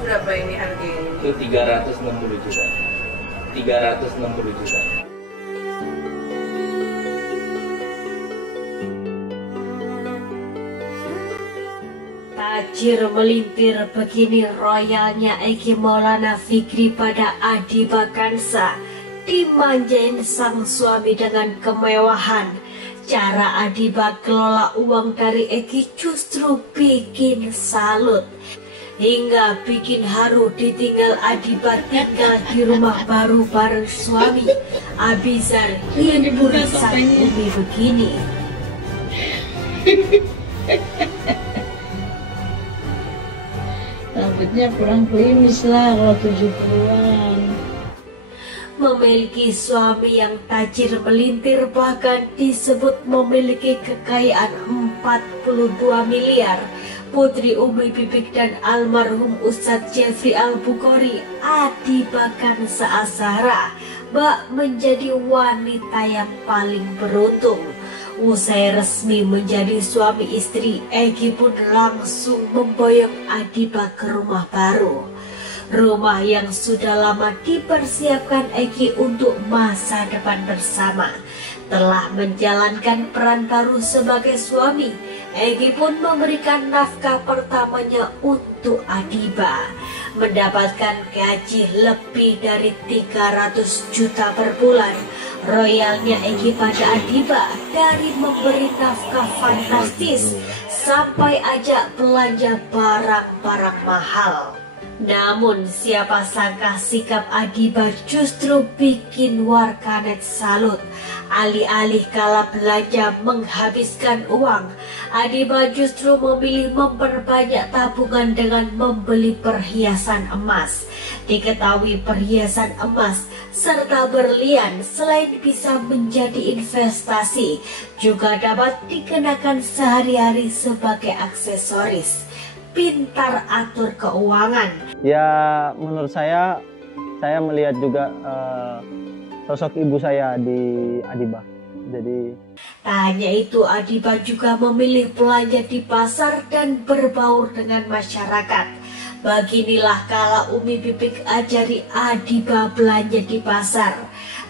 berapa ini harganya? Itu 360 juta. 360 juta. Tajir melintir begini royalnya Eki Maulana Fikri pada Adiba Kansa. Dimanjain sang suami dengan kemewahan. Cara Adiba kelola uang dari Eki justru bikin salut. Hingga bikin haru ditinggal Adiba tinggal di rumah baru bareng suami Abizar himpun sang Umi begini. Rambutnya kurang klimis lah kalau 70-an. Memiliki suami yang tajir melintir bahkan disebut memiliki kekayaan 42 miliar. Putri Umi Bibik dan almarhum Ustadz Jeffrey Al-Bukhari Adiba Kansa Azhara bak menjadi wanita yang paling beruntung. Usai resmi menjadi suami istri, Eki pun langsung memboyong Adiba ke rumah baru. Rumah yang sudah lama dipersiapkan Eki untuk masa depan bersama. Telah menjalankan peran baru sebagai suami, Eki pun memberikan nafkah pertamanya untuk Adiba. Mendapatkan gaji lebih dari 300 juta per bulan. Royalnya Eki pada Adiba dari memberi nafkah fantastis sampai ajak belanja barang-barang mahal. Namun siapa sangka sikap Adiba justru bikin warganet salut. Alih-alih kala belanja menghabiskan uang, Adiba justru memilih memperbanyak tabungan dengan membeli perhiasan emas. Diketahui perhiasan emas serta berlian selain bisa menjadi investasi, juga dapat dikenakan sehari-hari sebagai aksesoris. Pintar atur keuangan. Ya menurut saya melihat juga sosok ibu saya di Adiba. Jadi tak hanya itu, Adiba juga memilih belanja di pasar dan berbaur dengan masyarakat. Beginilah kala Umi Bibik ajari Adiba belanja di pasar.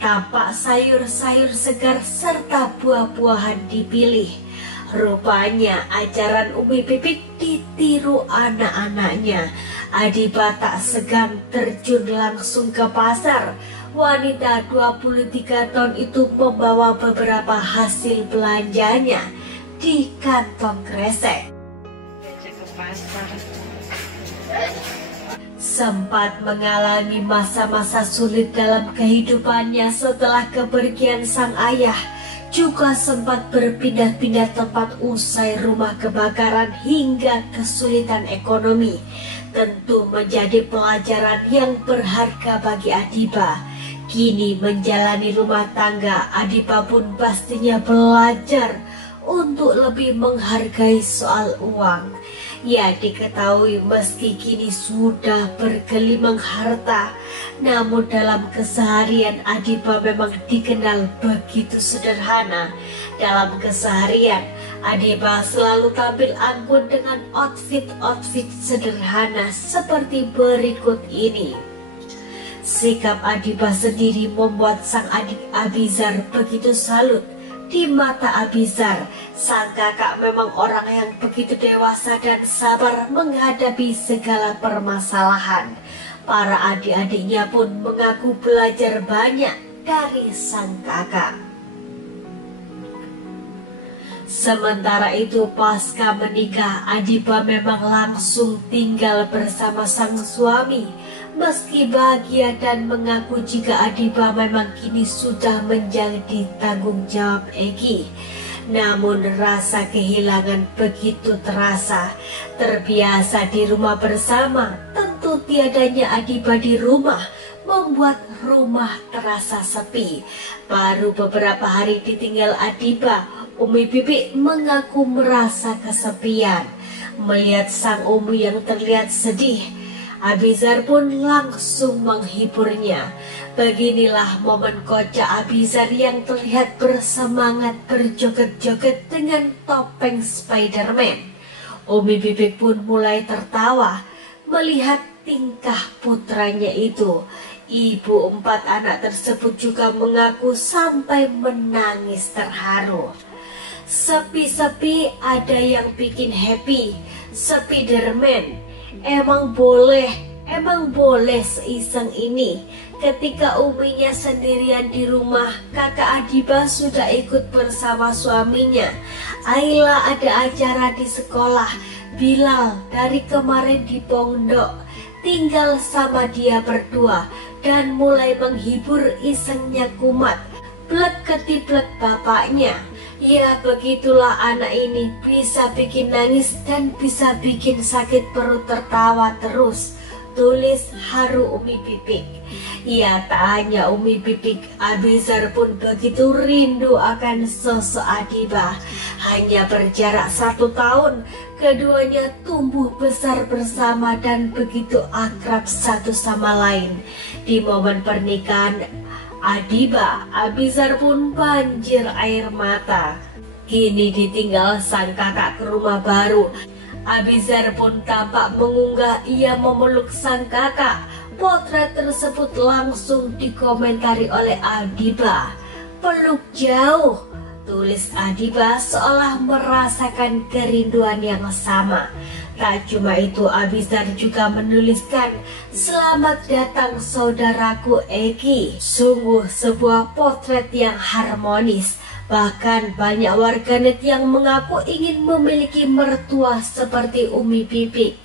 Tampak sayur-sayur segar serta buah-buahan dipilih. Rupanya ajaran Umi Bibik ditiru anak-anaknya. Adiba tak segan terjun langsung ke pasar. Wanita 23 tahun itu membawa beberapa hasil belanjanya di kantong kresek. Sempat mengalami masa-masa sulit dalam kehidupannya setelah kepergian sang ayah. Juga sempat berpindah-pindah tempat usai rumah kebakaran hingga kesulitan ekonomi. Tentu menjadi pelajaran yang berharga bagi Adiba. Kini menjalani rumah tangga, Adiba pun pastinya belajar untuk lebih menghargai soal uang. Ya, diketahui meski kini sudah bergelimang harta, namun dalam keseharian Adiba memang dikenal begitu sederhana. Dalam keseharian, Adiba selalu tampil anggun dengan outfit sederhana seperti berikut ini. Sikap Adiba sendiri membuat sang adik Abizar begitu salut. Di mata Abizar, sang kakak memang orang yang begitu dewasa dan sabar menghadapi segala permasalahan. Para adik-adiknya pun mengaku belajar banyak dari sang kakak. Sementara itu pasca menikah, Adiba memang langsung tinggal bersama sang suami. Meski bahagia dan mengaku jika Adiba memang kini sudah menjadi tanggung jawab Eki, namun rasa kehilangan begitu terasa. Terbiasa di rumah bersama, tentu tiadanya Adiba di rumah membuat rumah terasa sepi. Baru beberapa hari ditinggal Adiba, Umi Bibik mengaku merasa kesepian. Melihat sang Umi yang terlihat sedih, Abizar pun langsung menghiburnya. Beginilah momen kocak Abizar yang terlihat bersemangat berjoget-joget dengan topeng Spiderman. Umi Bibik pun mulai tertawa. Melihat tingkah putranya itu, ibu 4 anak tersebut juga mengaku sampai menangis terharu. Sepi-sepi ada yang bikin happy. Spiderman, emang boleh seiseng ini. Ketika uminya sendirian di rumah, kakak Adiba sudah ikut bersama suaminya. Ayla ada acara di sekolah, Bilal dari kemarin di pondok, tinggal sama dia berdua dan mulai menghibur isengnya Kumat. Plek ketiplek bapaknya. Ya begitulah anak ini, bisa bikin nangis dan bisa bikin sakit perut tertawa terus. Tulis Haru Umi Pipik. Ya tak hanya Umi Pipik, Abizar pun begitu rindu akan sosok Adiba. Hanya berjarak 1 tahun, keduanya tumbuh besar bersama dan begitu akrab satu sama lain. Di momen pernikahan Adiba, Abizar pun banjir air mata. Kini ditinggal sang kakak ke rumah baru, Abizar pun tampak mengunggah ia memeluk sang kakak. Potret tersebut langsung dikomentari oleh Adiba. Peluk jauh, tulis Adiba seolah merasakan kerinduan yang sama. Tak cuma itu, Abizar juga menuliskan, "Selamat datang saudaraku Egi." Sungguh sebuah potret yang harmonis. Bahkan banyak warganet yang mengaku ingin memiliki mertua seperti Umi Pipik.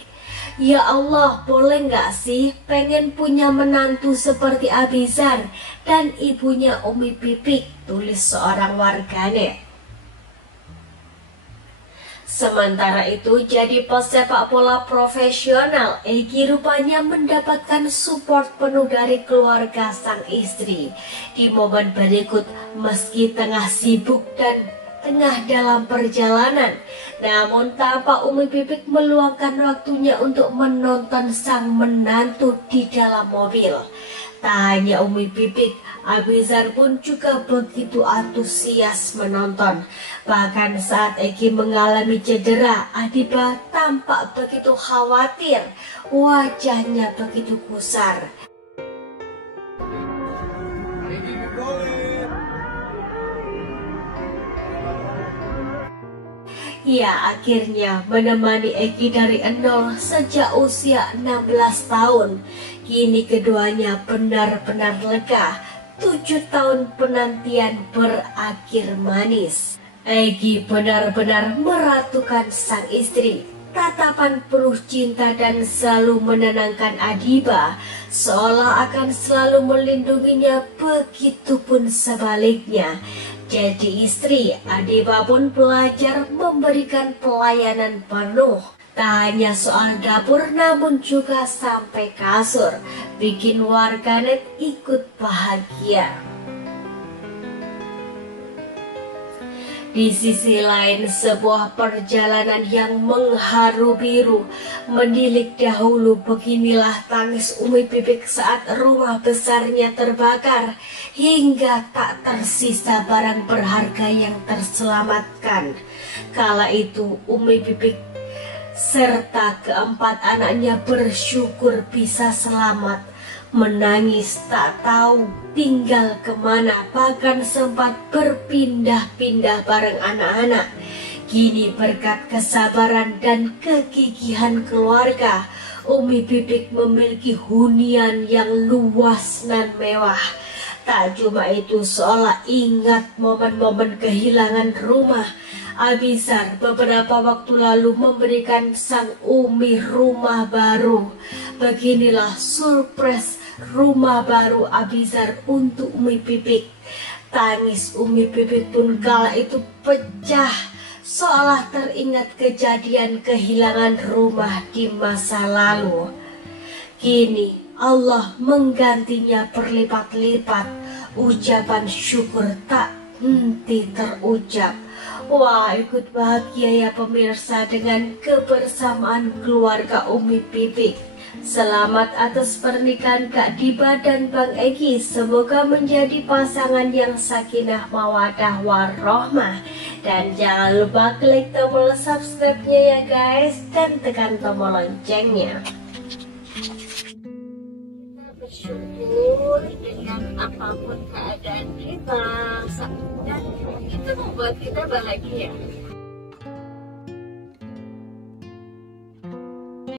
Ya Allah, boleh nggak sih pengen punya menantu seperti Abizar dan ibunya Umi Pipik, tulis seorang warganet. Sementara itu, jadi pesepak bola profesional, Egi rupanya mendapatkan support penuh dari keluarga sang istri. Di momen berikut, meski tengah sibuk dan tengah dalam perjalanan, namun tampak Umi Pipik meluangkan waktunya untuk menonton sang menantu di dalam mobil. Tak hanya Umi Pipik, Abizar pun juga begitu antusias menonton. Bahkan saat Egi mengalami cedera, Adiba tampak begitu khawatir, wajahnya begitu kusar. Ya, akhirnya menemani Egi dari nol sejak usia 16 tahun. Kini keduanya benar-benar lega. 7 tahun penantian berakhir manis. Egi benar-benar meratukan sang istri. Tatapan penuh cinta dan selalu menenangkan Adiba, seolah akan selalu melindunginya, begitupun sebaliknya. Jadi istri, Adiba pun belajar memberikan pelayanan penuh. Tak hanya soal dapur, namun juga sampai kasur, bikin warganet ikut bahagia. Di sisi lain, sebuah perjalanan yang mengharu biru menilik dahulu. Beginilah tangis Umi Pipik saat rumah besarnya terbakar, hingga tak tersisa barang berharga yang terselamatkan. Kala itu Umi Pipik serta keempat anaknya bersyukur bisa selamat. Menangis tak tahu tinggal kemana, bahkan sempat berpindah-pindah bareng anak-anak. Kini berkat kesabaran dan kegigihan keluarga, Umi Pipik memiliki hunian yang luas dan mewah. Tak cuma itu, seolah ingat momen-momen kehilangan rumah, Abizar beberapa waktu lalu memberikan sang Umi rumah baru. Beginilah surprise rumah baru Abizar untuk Umi Pipik. Tangis Umi Pipik pun kala itu pecah, seolah teringat kejadian kehilangan rumah di masa lalu. Kini Allah menggantinya berlipat-lipat, ucapan syukur tak henti terucap. Wah, ikut bahagia ya pemirsa dengan kebersamaan keluarga Umi Pipik. Selamat atas pernikahan Kak Diba dan Bang Egi. Semoga menjadi pasangan yang sakinah mawadah warohmah. Dan jangan lupa klik tombol subscribe-nya ya guys, dan tekan tombol loncengnya. bersyukur dengan apapun keadaan kita, dan itu membuat kita bahagia.